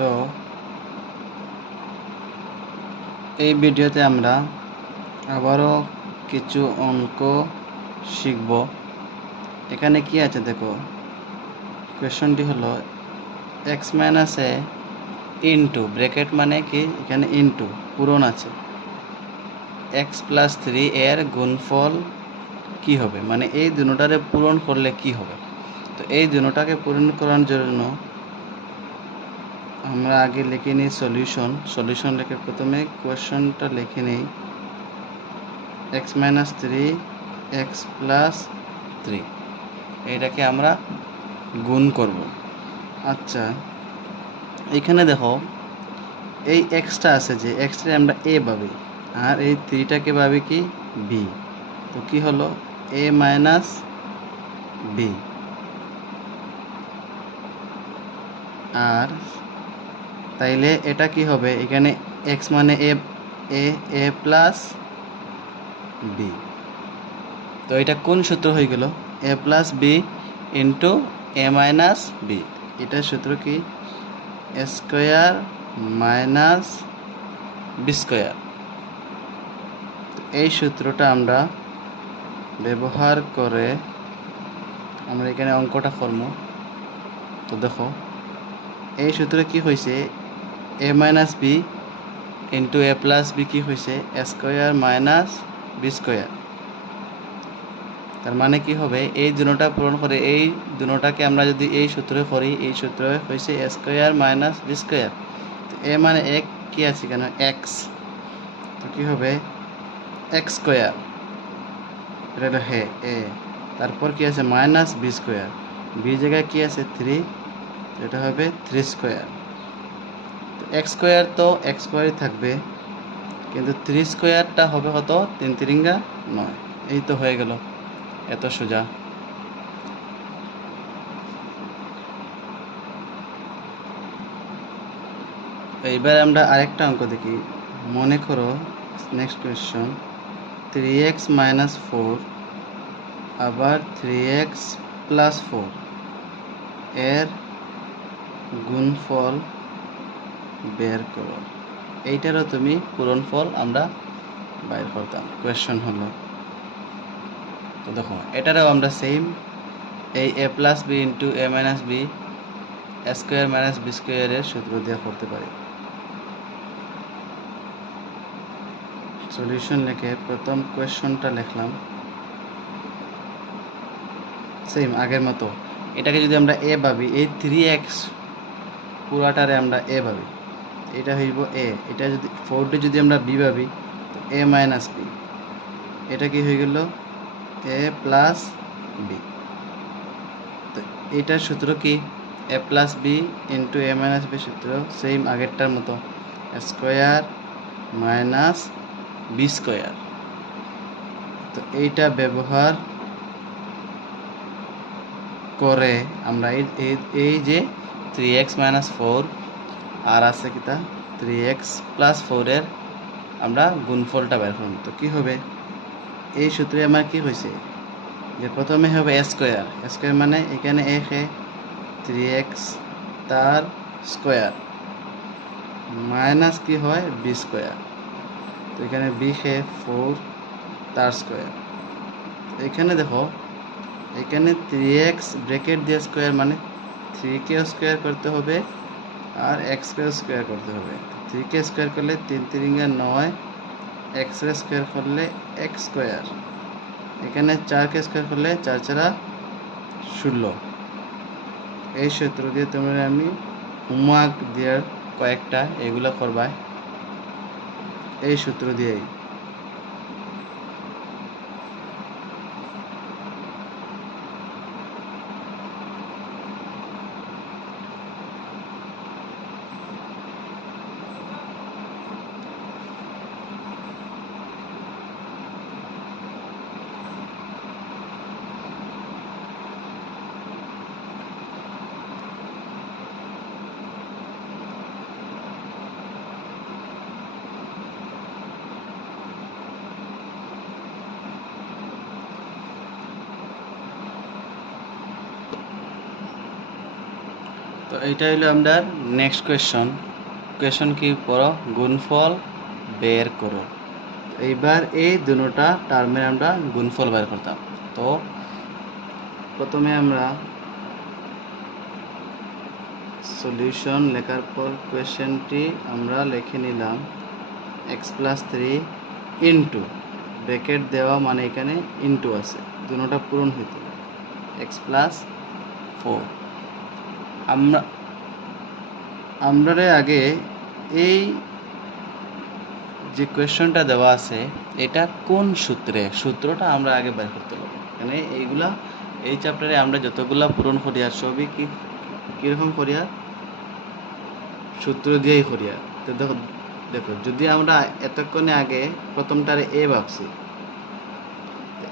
তো এই ভিডিওতে আমরা আবারও কিছু অঙ্ক শিখব। এখানে কি আছে দেখো, কোয়েশ্চনটি হলো x মাইনাস এ ইন্টু ব্র্যাকেট মানে কি, এখানে ইন্টু পূরণ আছে x প্লাস 3 এর গুণফল কি হবে, মানে এই দুটোটারে পূরণ করলে কি হবে। তো এই দুটোটাকে পূরণ করার জন্য আমরা আগে লিখে নিই সলিউশন লিখে প্রথমে কোয়েশ্চনটা লিখে নিই x মাইনাস 3 x প্লাস 3, এইটাকে আমরা গুণ করব। আচ্ছা, এখানে দেখো এই এক্সটা আছে, যে এক্সটা আমরা এ ভাবি আর এই 3টাকে ভাবি কি বি। তো কি হলো এ মাইনাস বি, আর তাইলে এটা কি হবে, এখানে এক্স মানে এ এ এ প্লাস বি। তো এটা কোন সূত্র হয়ে গেল, এ plus B into A minus B. এটার সূত্র কি, এ স্কোয়ার মাইনাস বি স্কোয়ার। এই সূত্রটা আমরা ব্যবহার করে আমরা এখানে অঙ্কটা করব। তো দেখো এই সূত্রে কি হয়েছে, এ মাইনাস বি ইন্টু এ প্লাস বি কি হয়েছে, এ স্কোয়ার মাইনাস বি স্কোয়ার। তার মানে কি হবে, এই দুটোটা পূরণ করে এই দুটোটাকে আমরা যদি এই সূত্রে করি, এই সূত্র হয়েছে এ স্কোয়ার মাইনাস বি স্কোয়ার। এ মানে এক কি আছে কেন এক্স, তো কি হবে এক্স স্কোয়ার, এটা হলো হে এ, তারপর কি আছে মাইনাস বি স্কোয়ার, বি জায়গায় কি আছে 3, এটা হবে 3 স্কোয়ার। তো এক্স স্কোয়ার তো এক্স স্কোয়ারই থাকবে, কিন্তু 3 স্কোয়ারটা হবে কত 3 3 9। এই তো হয়ে গেল, এত সোজা। এইবার আমরা আরেকটা অঙ্ক দেখি। মনে করো নেক্সট কোয়েশ্চন 3x মাইনাস 4 আবার 3x প্লাস 4 এর গুণফল বের করো। এইটারও তুমি পূরণফল আমরা বাইর করতাম, কোয়েশ্চন হলো। তো দেখো এটারও আমরা সেম এই A plus B into A minus B square minus B স্কোয়ারের সূত্র দিয়ে করতে পারি। সলিউশন লিখে প্রথম কোয়েশ্চনটা লিখলাম সেম আগের মতো। এটাকে যদি আমরা এ ভাবি, এই 3x পুরাটারে আমরা এ ভাবি, এটা হইব এ। এটা যদি 4টি যদি আমরা বি ভাবি, তো এ মাইনাস বি, এটা কি হয়ে গেল এ প্লাস বি। তো এটার সূত্র কি, এ plus B into A minus B সূত্র সেম আগেরটার মতো, স্কোয়ার মাইনাস বি স্কোয়ার। তো এইটা ব্যবহার করে আমরা এই যে 3x মাইনাস 4 আর আছে কিতা 3x প্লাস 4 এর আমরা গুণফলটা বের করব। তো কি হবে, এই সূত্রে আমার কি হয়েছে, যে প্রথমে হবে স্কোয়ার, স্কোয়ার মানে এখানে এ 3x তার স্কোয়ার মাইনাস কি হয় বি স্কোয়ার, তো এখানে বি 4 তার স্কোয়ার। এখানে দেখো এখানে 3x ব্র্যাকেট দিয়ে স্কোয়ার মানে 3কে স্কোয়ার করতে হবে আর এক্সকে স্কোয়ার করতে হবে। 3কে স্কোয়ার করলে 3 3 9, এক্স স্কোয়ার করলে এক্স স্কোয়ার, এখানে 4কে স্কোয়ার করলে 4 4 16। এই সূত্র দিয়ে তোমরা আমি হোমওয়ার্ক দেওয়ার কয়েকটা এগুলো করবা এই সূত্র দিয়েই। তো এইটা হলো আমরা নেক্সট কোয়েশ্চন কি পড়ো, গুণফল বের করো। এইবার এই দুটোটা টার্মের আমরা গুণফল বের করতাম। তো প্রথমে আমরা সলিউশন লেখার পর কোয়েশ্চেনটি আমরা লিখে নিলাম x+3 ইন্টু ব্র্যাকেট দেওয়া, মানে এখানে ইন্টু আছে, দুটোটা পূরণ হইতে x+4। আমরা আগে এই যে কোয়েশ্চনটা দেওয়া আছে এটা কোন সূত্রটা আমরা আগে বের করতে হবে। মানে এইগুলা এই চ্যাপ্টারে আমরা যতগুলা পূরণ করিয়া সবই কীরকম করিয়া, সূত্র দিয়েই করিয়া। তো দেখো যদি আমরা এতক্ষণে আগে প্রথমটারে এ ভাবছি,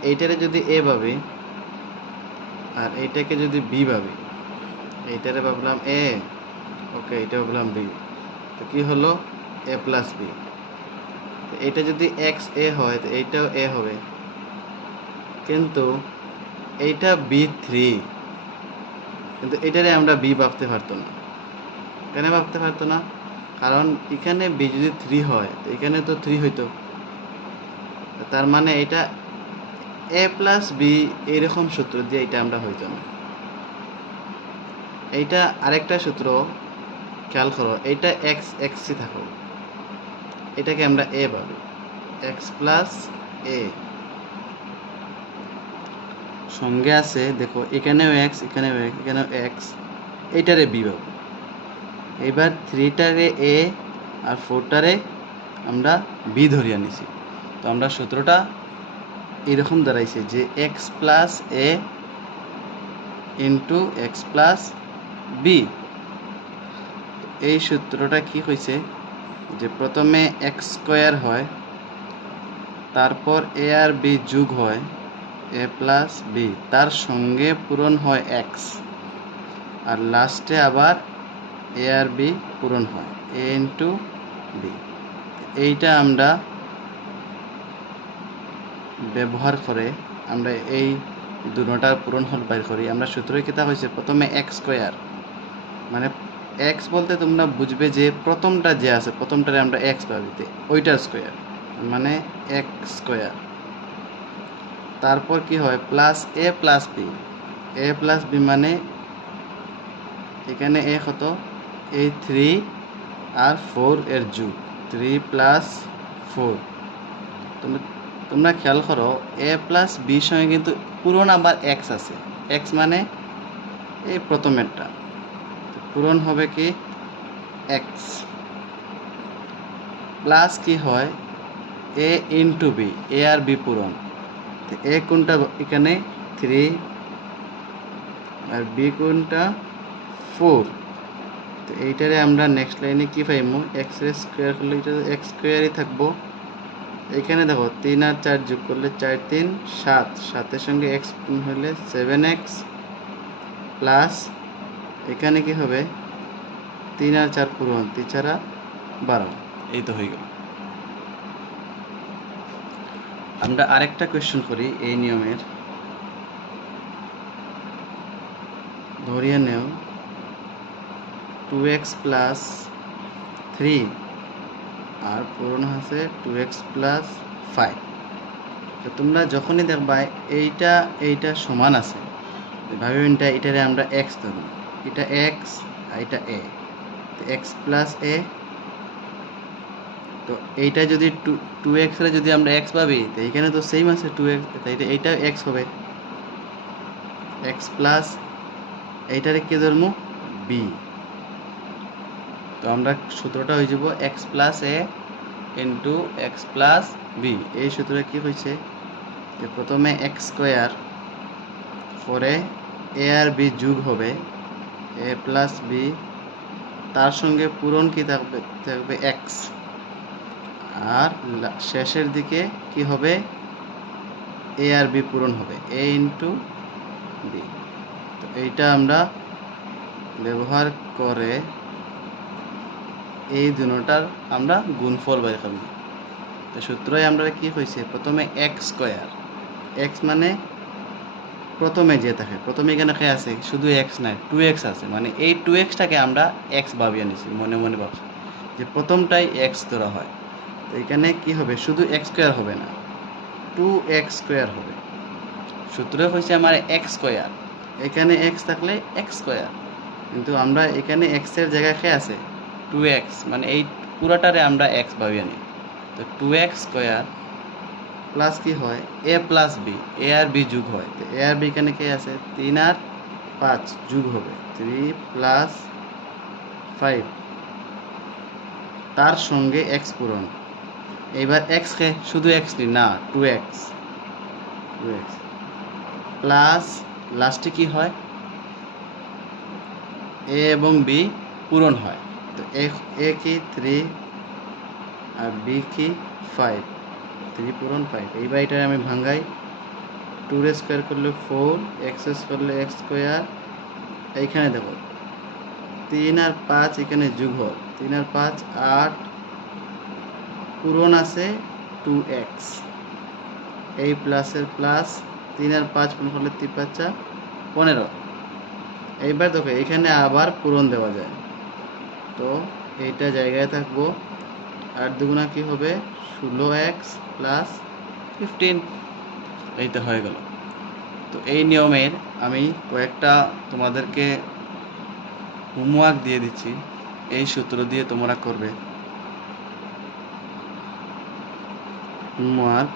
এইটারে যদি এ ভাবি আর এইটাকে যদি বি ভাবি, এইটারে ভাবলাম এ, ওকে, এটা ভাবলাম বি, তো কি হলো a+b। এটা যদি এক্স এ হয় তো এইটাও এ হবে, কিন্তু এইটা b3, কিন্তু এটারে আমরা বি ভাবতে পারতো না। কেন ভাবতে পারতো না? কারণ এখানে বি যদি 3 হয় তো এখানে তো 3 হইতো, তার মানে এটা a+b এইরকম সূত্র দিয়ে এটা আমরা হইতো না। এইটা আরেকটা সূত্র খেয়াল করো, এইটা এক্সই থাকো, এটাকে আমরা এ পাবো, x+a সঙ্গে আছে, দেখো এখানেও এক্স, এখানেও এক্স, এখানেও এক্স, এইটারে বি পাবো। এবার 3টারে এ আর 4টারে আমরা বি ধরিয়া নিছি। তো আমরা সূত্রটা এরকম দাঁড়াইছে যে x+a ইন্টু x+b। এই সূত্রটা কি হয়েছে যে প্রথমে x² হয়, তারপর a আর b যোগ হয় a+b, তার সঙ্গে পূরণ হয় x, আর লাস্টে আবার a আর b পূরণ হয় a ইন্টু b। এইটা আমরা ব্যবহার করে আমরা এই দুটোটার পূরণফল বের করি। আমরা সূত্র কিতা হয়েছে, প্রথমে x², মানে x বলতে তোমরা বুঝবে যে প্রথমটা যে আছে, প্রথমটারে আমরা x পাবিতে, ওইটার স্কোয়ার, মানে x²। তারপর কি হয় +a+b, a+b মানে এখানে a কত, এই 3 আর 4 এর যোগ, 3 + 4। তোমরা খেয়াল করো a+b সঙ্গে কিন্তু পূরণ আবার x আছে, x মানে এই প্রথমেরটা, পূরণ হবে কি x, প্লাস কি হয় a ইন্টু b, a আর b পূরণ, a কোনটা এখানে 3 আর b কোনটা 4। তো এইটারে আমরা নেক্সট লাইনে কি পাইমু, x এর স্কোয়ার করলে এটা x²ই থাকবো। এখানে দেখো 3 আর 4 যোগ করলে 4 3 7, 7-এর সঙ্গে x হলে 7x, প্লাস এখানে কি হবে 3 আর 4 পূরণ, 3 4 12। এই তো হয়ে গেল। আমরা আরেকটা কোয়েশ্চন করি এই নিয়মের। ধরিয়ে নেও 2x + 3 আর পূরণ আছে 2x + 5। তো তোমরা যখনই দেখবা এইটা সমান আছে, ভাবেন এটারে আমরা x ধরব, এটা x আর এটা a, তো x+a। তো এইটা যদি 2x এর যদি আমরা x পাবি, তো এখানে তো সেম আছে 2x, তাই এইটা x হবে, x প্লাস এইটারে কি ধরবো b। তো আমরা সূত্রটা হয়ে যাব x+a ইন্টু x+b। এই সূত্রে কি হয়েছে যে প্রথমে x², পরে a আর b যোগ হবে a+b, তার সঙ্গে পূরণ কি থাকবে x, আর শেষের দিকে কি হবে a আর b পূরণ হবে a ইন্টু b। তো এইটা আমরা ব্যবহার করে এই দুটোটার আমরা গুণফল বের করব। তো সূত্রই আমরা কি হয়েছে, প্রথমে x², x মানে প্রথমে যে থাকে প্রথমে এখানে কে আছে শুধু এক্স নাই 2x আছে, মানে এই 2xটাকে আমরা এক্স ভাবিয়ে নিছি, মনে মনে ভাবছি যে প্রথমটাই এক্স ধরা হয়। তো এখানে কি হবে, শুধু এক্স স্কোয়ার হবে না, 2x স্কোয়ার হবে। সূত্র হয়েছে আমার এক্স স্কোয়ার, এখানে এক্স থাকলে এক্স স্কোয়ার, কিন্তু আমরা এখানে এক্স এর জায়গায় কে আছে 2x, মানে এই পুরাটারে আমরা এক্স ভাবিয়ে নিই। তো 2x স্কোয়ার প্লাস কি হয় এ প্লাস বি, এ আর বি যোগ হয়, তো এ আর বি এখানে কে আছে 3 আর 5 যোগ হবে 3 প্লাস 5, তার সঙ্গে এক্স পূরণ। এইবার এক্স কে শুধু এক্স নি না 2x প্লাস লাস্টে কি হয় এ এবং বি পূরণ হয়, তো এ কি 3 আর বি কি 5, 3 পূরণ 5। এইবার এটা আমি ভাঙ্গাই, 2 স্কোয়ার করলে 4, এক্স করলে এক্স স্কোয়ার, এইখানে দেখো 3 আর 5 এখানে যোগ হয়, 3 আর 5 8, পূরণ আছে 2x, এই প্লাসের প্লাস 3 আর 5 পূরণ করলে 3 5 15। এইবার দেখো এখানে আবার পূরণ দেওয়া যায়, তো এইটা জায়গায় থাকবো, 8 দুগুণা কি হবে 16x প্লাস 15, এইটা হয়ে গেল। তো এই নিয়মের আমি কয়েকটা তোমাদেরকে হোমওয়ার্ক দিয়ে দিচ্ছি, এই সূত্র দিয়ে তোমরা করবে। হোমওয়ার্ক